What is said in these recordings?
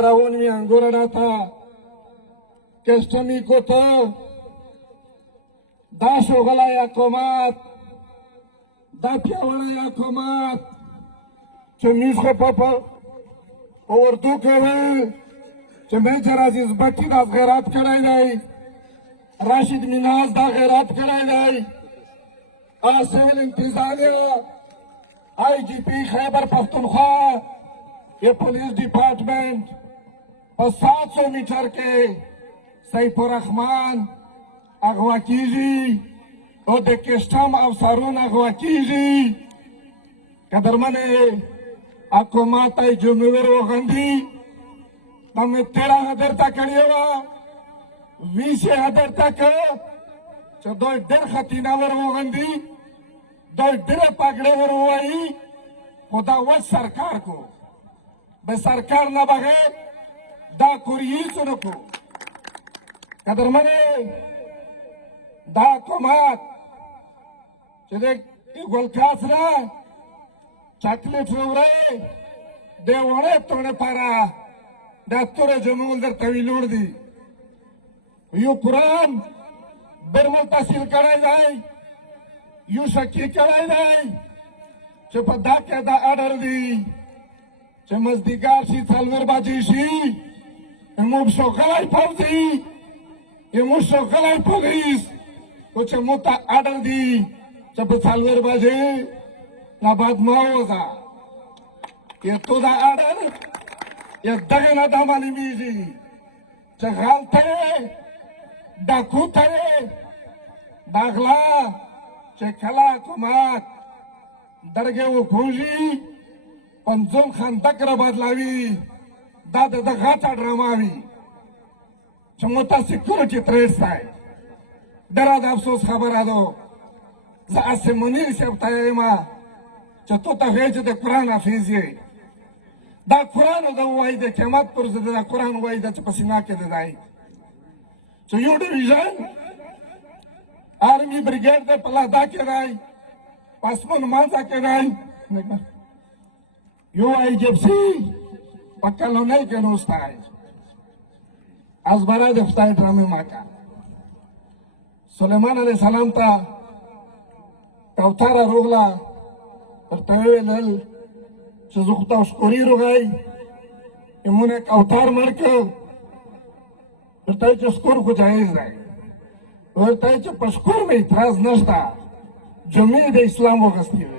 रावण मी अंगोरडा था केस्टमी को तो दा शोगला या कोमात दा प्यावला या कोमात चमीज को पापा और दो केवल चमेजर अजीज बट्टी दास गैरात कराई नहीं राशिद मिनाज दा गैरात कराई नहीं सिविल इंतजामिया IGP खैबर पख्तूनख्वा ये पुलिस डिपार्टमेंट और 700 मीटर के सैफुर रहमान अगवा कीजी और दे कस्टम अफसरों अगवा कीजी कदरमने आपको माता जुम्मेवार वगंदी तमें 13,000 तक करिएगा 20,000 तक जो 2.5 खतीनावर वगंदी 2.5 पगड़े वर हुई खुदा वह सरकार को बे सरकार ना बगे दा कुरियी सुनको कदर मने दा कोमात चले गोलकास ना चॉकलेट रोवरे देवणे तोड़े पारा दातुरे जमुल दर तवीलोड़ दी यू कुरान बरमल तहसील कराई जाए यू शक्की कराई जाए चपदा के दा आर्डर दी चमजदिगार शी थलवर बाजी शी इमुब शोकलाई फौजी इमुब शोकलाई पुलिस कुछ मुता आर्डर दी चप थलवर बाजी ना बाद माओजा ये तो दा आर्डर ये दगना दामानी मीजी चगाल थे डाकू थे दागला चखला कुमार दरगे वो खूजी पंचम खान तक्र बदलावी दादा दगाचा ड्रामावी चमोता सिक्युरिटी थ्रेट्स आहे दराद अफसोस खबर आदो जासे मनीर शेबताय मा चतोता वेज दे कुरान हाफिजे दा कुरान दा वाइदे केमत पर दा कुरान वाइदा पसीना के दे जाए सो यू डिवीजन आर्मी ब्रिगेड दे पला दा के राय पासमन माजा के राय UIGC पक्का नहीं के नोस्ता है आज बारा देखता है ड्रामे माका सुलेमान अलैहिस्सलाम ता कौतारा रोगला और तवे लल चुजुकता उसकोरी रोगाई इमुने कौतार मर के और तवे चुस्कोर को जायज है और तवे चु पस्कोर में इतराज नस्ता जमीन दे इस्लाम वो गस्ती है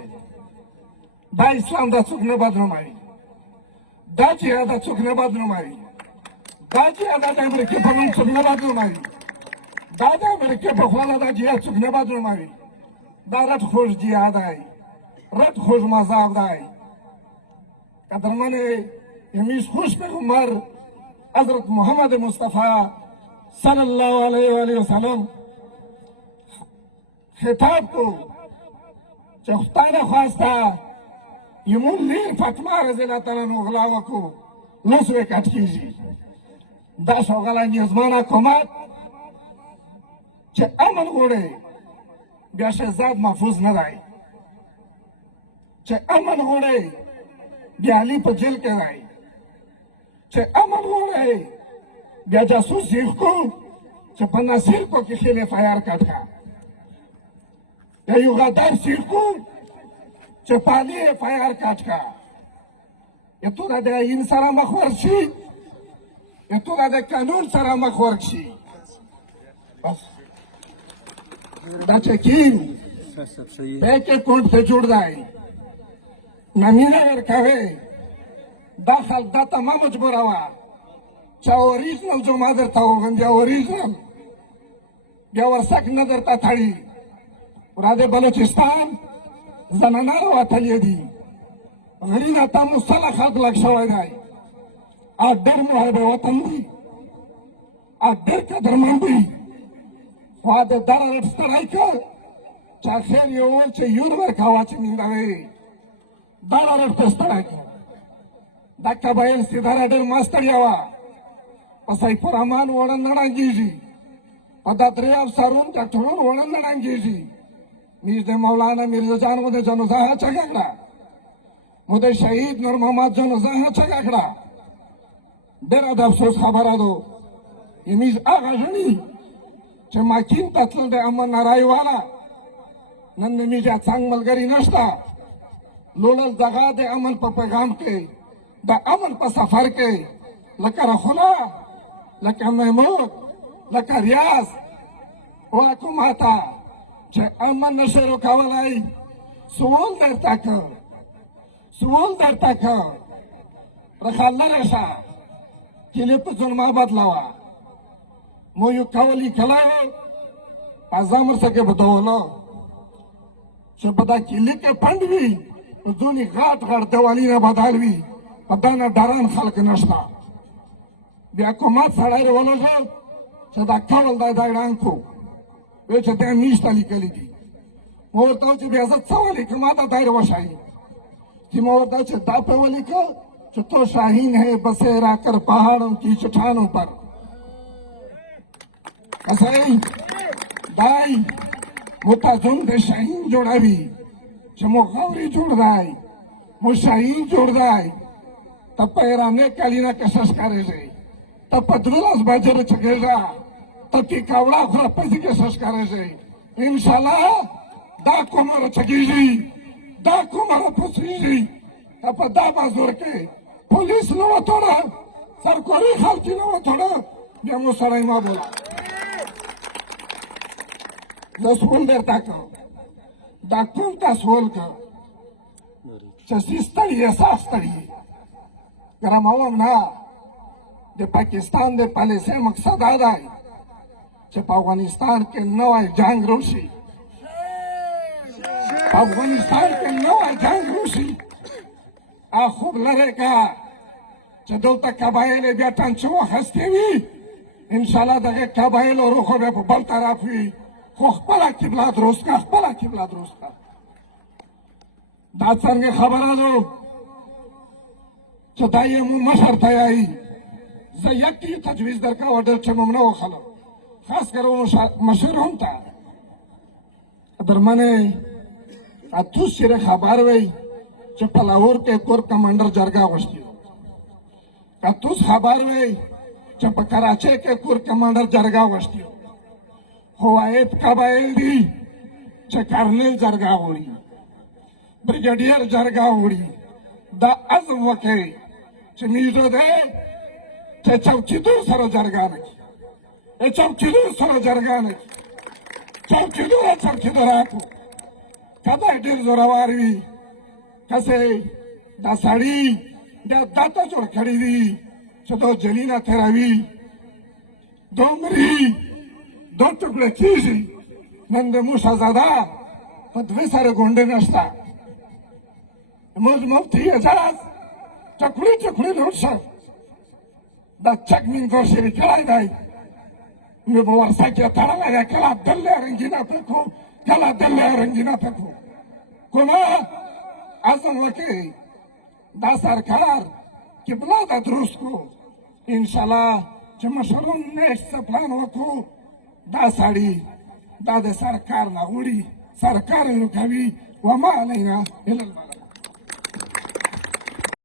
दा इस्लाम दा चुकने बदनुमारी दा जिहादा चुकने बदनुमारी दा जिहादा दा अमेरिके फलन चुकने बदनुमारी दा अमेरिके बखवाला दा जिहाद चुकने बदनुमारी दा रट खोज जिहाद आई रट खोज मजाब दाई कदर मने यमीश खुश पैगंबर हजरत मोहम्मद मुस्तफा सल्लल्लाहु अलैहि वसल्लम खिताब को चौथाना ख्वास्ता यमुल्लीन फातिमा रज़ियल्लाहु ताला नुगलावा को नस्वे कट कीजिए दास होगला निज़माना कोमात चे अमन गोड़े ब्याशेजाद महफूज न राय चे अमन गोड़े ब्याली पर जेल के राय चे अमन गोड़े ब्या जासूस सीख को चे पन्ना सीख को किसी ने फायर काटा या युगादार सीख को चपाली FIR काट का ये तो ना दे इन सारा मखवर्शी ये तो ना दे कानून सारा मखवर्शी बस दाचे की बैके कोर्ट से जुड़ जाए नमीना वर कहे दाखल दाता मा मजबूरावा चा ओरिजिनल जो मादर था वो गंदिया ओरिजिनल ब्यावर सक नजर ता थाड़ी राधे बलूचिस्तान जनानार वाथलियदी गरीना ता मुसला खल्क लक्षवाय गाय आ डर मुहाबे वतन दी आ डर का दरमान दी वादे दर रट्सतराय का चाखेर योवल चे यूनवर खावाचे निंदावे दर रट्सतराय का दाका बायल सिधारा डर मास्टर यावा पसाई पुरामान वडन नडांगीजी पदात्रे अफसरून जाठवून वडन नडांगीजी मीज़ मौलाना मिर्जा जान मुझे जनोजाहा चगाकड़ा मुझे शहीद नूर मोहम्मद जनोजाहा चगाकड़ा ډېره د افسوس خبره ده یمیز هغه ژڼي چې ماکین ته تلل د امن نارای والا نن د میډیا څنګ ملګري نشته لوړل دغه د امن په پیغام کې د امن په سفر کې لکه رخونه لکه محمود لکه ریاض واکو ماته چې امن نشي روکولی سوال درته که رخه لرې شه کیلې په ظلمه بدلوه مو یو کولی کلی ازام ورڅخه بدوله چې په دا کیلې کې پنډ وي په ځونې غټ دیوالونه بدل وي په دا نه ډارن خلک نشته بیا حکومت سړی راولږه چې دا کول دا ډایران کو وی چې دا میشته لیکلي دي ما ورته وویل چې بیا زه څه ولیکم ما ته دایر وښایي چې ما ورته چې دا پې ولیکه چې تو شاهین ہے بسیرا کر پہاڑوں کی چٹانوں پر اسائی دائی متازم دے شاہین جوڑاوی چې مو غوری جوړ دای مو شاهین جوړ دای ته پیرانه کلینا کشش کارېږي ته په درولاس باجره چګېږه ته ټیکاوړه خوله پسې کشش کارېږي انشاءالله دا کومره چګېږي دا کومره پسېږي ته په دا بازور کې پولیس نه وتوړه سرکاري خلکي نه وتوړه بیا مو سړی ما بوله زه سوال درته کوم دا کوم تا سوال کوم چې ستړي احساس ستړي ګرموم نه د پاکستان د پالیسۍ مقصد دا دی چې په افغانستان کې نوی جنګ روشي په افغانستان کې نوی جنګ روشي خوب لرې که چې دلته قبایل بیا ټنچه واخیستې وي انشاءالله دغه قبایلو روخو بیا په بل طرف وي خو خپله قبله درست که خپله قبله درست که دا څنګه خبره ده چې دا یې مو مشر ته یایي زه یکی تجویز درکوه ډېر چې ممنه وخلم خاص کر مشر هم ته درمنې اتوس چې خبر وی چې په لاهور کې کور کمانډر جرګه غوښتي اتوس خبر وی چې په کراچۍ کې کور کمانډر جرګه غوښتي خو واحد قبایل دي چې کرنل جرګه غواړي بریګیډیر جرګه غواړي دا عزم وکړي چې میډو دی چې چوکیدور سره جرګه نه کړي چوکیدور سره جرګه نه کړي چوکیدوراکو که دا ډېر زورور وي کسې دا سړي بیا دا ته جوړ کړي دي چې دا جلینه تېروي دا مري دا ټوکړه کېږي نن د مو شهزاده په دوی سره ګونډې نشته زموږ مفتي اعجاز ټوکړې لوټ شه دا چک مینګور شوي کړی دی نو په ورسه کې تړلی دی کله دلې رنګینه پرې کړو کله دلې رنګینه پرې کړو کومه عزم وکړي دا سرکار قبله دا درست کړو انشاءالله چې مشرون نیکسټ څه پلان وکړو دا سړي دا د سرکار نه غواړي سرکار یې روکوي وما علینا الا البلاغ